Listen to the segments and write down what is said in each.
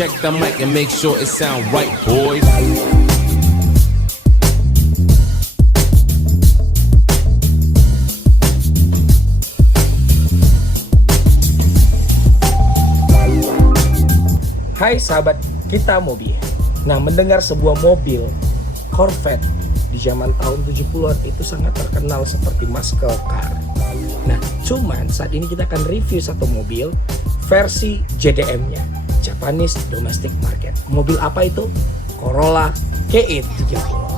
check the mic and make sure it sound right, boys. Hai sahabat kita mobil. Nah, mendengar sebuah mobil Corvette di zaman tahun 70-an itu sangat terkenal seperti muscle car. Nah, cuman saat ini kita akan review satu mobil versi JDM-nya, Japanese Domestic Market. Mobil apa itu? Corolla KE30.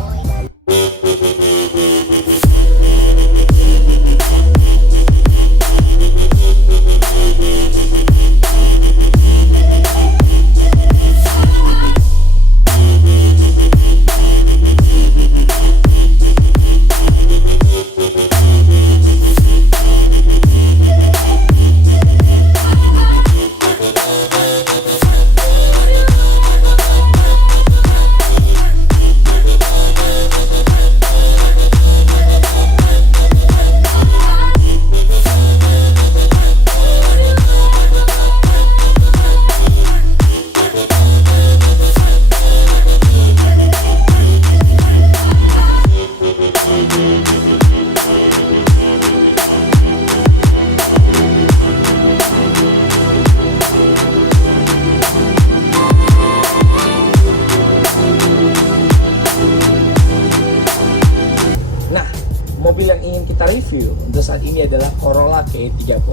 Mobil yang ingin kita review untuk saat ini adalah Corolla KE30.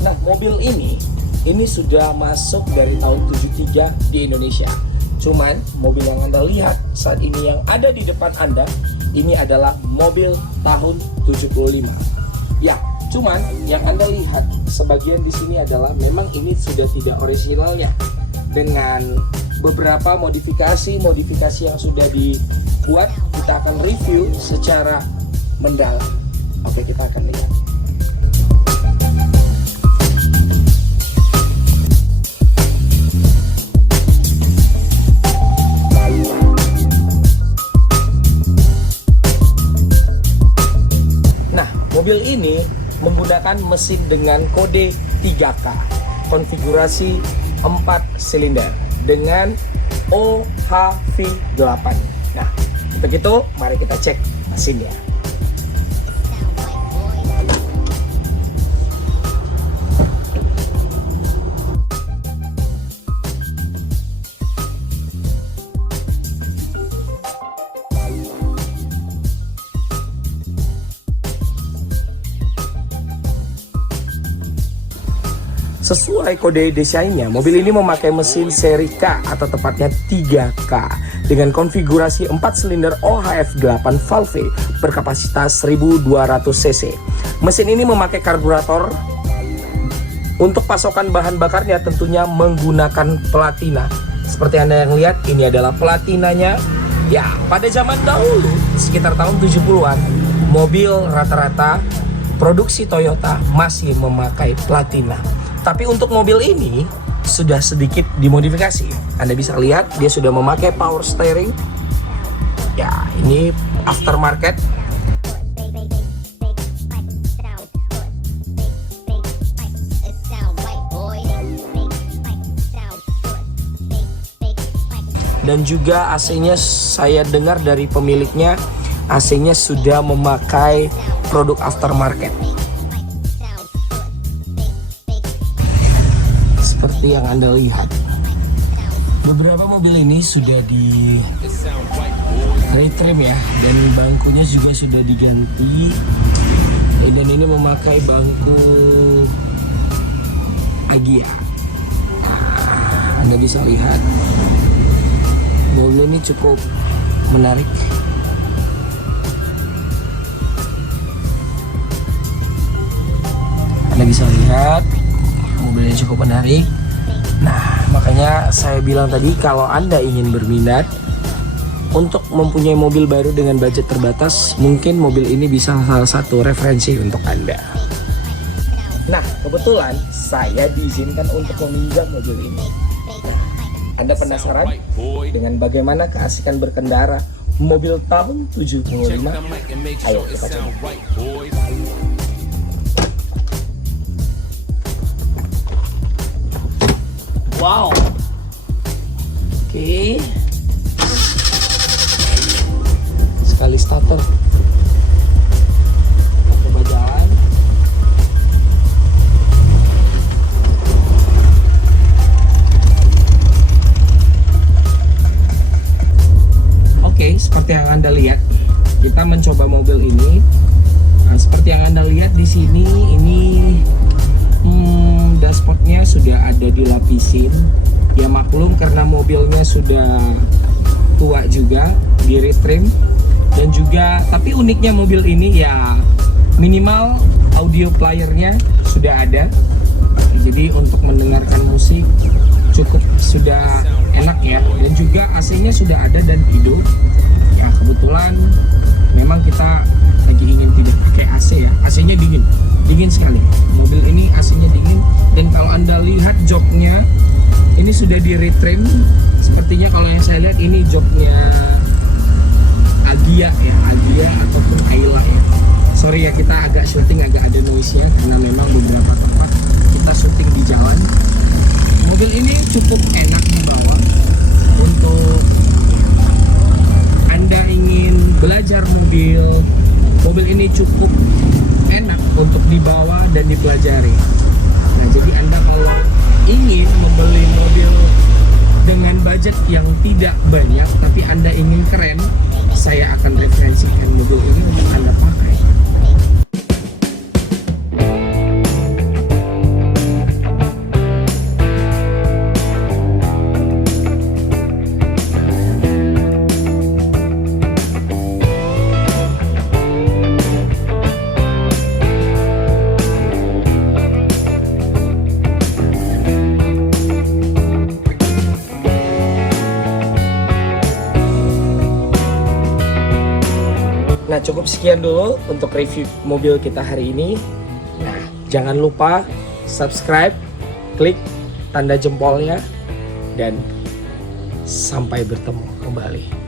Nah, mobil ini sudah masuk dari tahun 73 di Indonesia. Cuman mobil yang Anda lihat saat ini yang ada di depan Anda ini adalah mobil tahun 75. Ya, cuman yang Anda lihat sebagian di sini adalah memang ini sudah tidak originalnya, dengan beberapa modifikasi yang sudah dibuat. Kita akan review secara mendalam. Oke, kita akan lihat. Nah, mobil ini menggunakan mesin dengan kode 3K, konfigurasi 4 silinder dengan OHV8. Nah, untuk itu mari kita cek mesinnya. Sesuai kode desainnya, mobil ini memakai mesin seri K atau tepatnya 3K dengan konfigurasi 4 silinder OHV8 valve berkapasitas 1200 cc. Mesin ini memakai karburator. Untuk pasokan bahan bakarnya tentunya menggunakan platina. Seperti Anda yang lihat, ini adalah platinanya. Ya, pada zaman dahulu sekitar tahun 70-an, mobil rata-rata produksi Toyota masih memakai platina. Tapi untuk mobil ini sudah sedikit dimodifikasi. Anda bisa lihat dia sudah memakai power steering. Ya, ini aftermarket. Dan juga AC-nya saya dengar dari pemiliknya, AC-nya sudah memakai produk aftermarket. Seperti yang Anda lihat, beberapa mobil ini sudah di retrim ya, dan bangkunya juga sudah diganti. Dan ini memakai bangku Agia. Nah, Anda bisa lihat mobil ini cukup menarik. Anda bisa lihat mobilnya cukup menarik. Nah, makanya saya bilang tadi, kalau Anda ingin berminat untuk mempunyai mobil baru dengan budget terbatas, mungkin mobil ini bisa salah satu referensi untuk Anda. Nah, kebetulan saya diizinkan untuk meminjam mobil ini. Anda penasaran dengan bagaimana keasikan berkendara mobil tahun 75? Ayo kita coba. Wow, Oke. Sekali starter. Kita coba jalan. Oke, seperti yang Anda lihat, kita mencoba mobil ini. Nah, seperti yang Anda lihat di sini, ini dashboardnya sudah ada dilapisin. Ya maklum karena mobilnya sudah tua juga, di retrim. Dan juga, tapi uniknya mobil ini ya minimal audio playernya sudah ada. Jadi untuk mendengarkan musik cukup sudah enak ya. Dan juga AC-nya sudah ada dan hidup. Ya kebetulan memang kita lagi ingin tidak pakai AC ya. AC-nya dingin sekali. Mobil ini AC-nya dingin. Dan kalau Anda lihat joknya, ini sudah di retrim. Sepertinya kalau yang saya lihat ini joknya Agia ya, Agia ataupun Ayla ya. Sorry ya, kita agak syuting agak ada noise-nya karena memang beberapa tempat kita syuting di jalan. Mobil ini cukup enak dibawa. Untuk Anda ingin belajar mobil ini cukup enak untuk dibawa dan dipelajari. Nah, jadi Anda kalau ingin membeli mobil dengan budget yang tidak banyak tapi Anda ingin keren, saya akan referensikan mobil ini untuk Anda pakai. Nah, cukup sekian dulu untuk review mobil kita hari ini. Nah, jangan lupa subscribe, klik tanda jempolnya, dan sampai bertemu kembali.